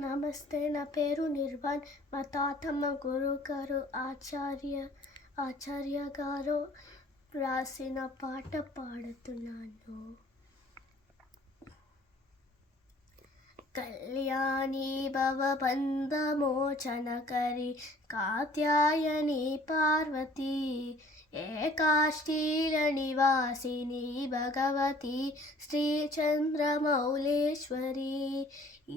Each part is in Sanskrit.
నమస్తే, నా పేరు నిర్వాణ్. మా తాతమ్మ గురుగారు ఆచార్య గారు రాసిన పాట పాడుతున్నాను. కళ్యాణి భవబంధమోచనకరి కాత్యాయని పార్వతీ ఏకాష్టీల నివాసిని భగవతి శ్రీచంద్రమౌళేశ్వరి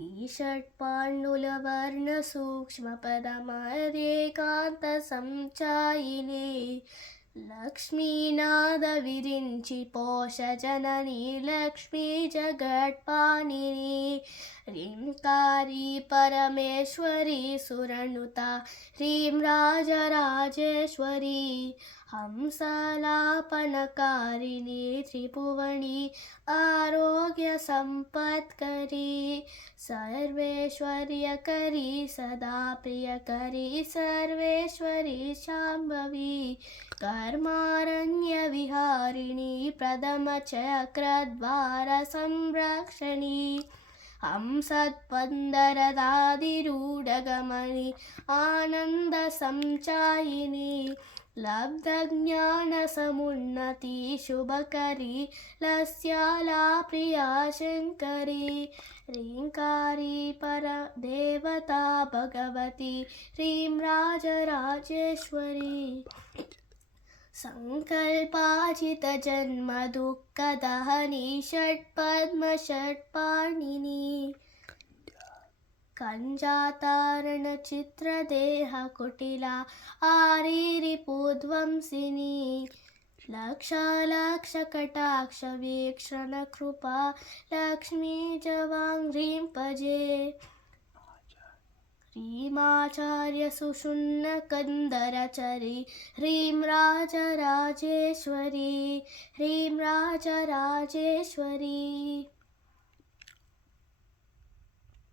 ఈ షట్పాండుల వర్ణ సూక్ష్మ పదమదేకాంత సంచాయిని లక్ష్మీనాద విరించి పోష జనని లక్ష్మీ జగత్పాణిని ह्रींकारी परमेश्वरी सुरनुता ह्रीं राजराजेश्वरी हंसलापनकारिणी त्रिभुवनी आरोग्यसम्पत्करी सर्वेश्वर्यकरी सदा प्रियकरी सर्वेश्वरी शाम्भवी कर्मारण्यविहारिणी प्रथमचक्रद्वारसंरक्षणी हंसत्पन्दरदादिरूढगमनि आनन्दसञ्चायिनी लब्धज्ञानसमुन्नति शुभकरी लस्यालाप्रिया शङ्करी ह्रींकारी परदेवता भगवती ह्रीं राजराजेश्वरी संकल्पाजितजन्म दुःखदहनी षट्पद्मषट्पाणिनी कञ्जातारणचित्रदेहकुटिला आरीरिपुध्वंसिनी लक्षालक्षकटाक्षवीक्षणकृपा लक्ष्मी जवाङ्घ्रीं भजे ह्रीमाचार्य सुषुम्नकन्दरचरी ह्रीं राजराजेश्वरी ह्रीं राजराजेश्वरी।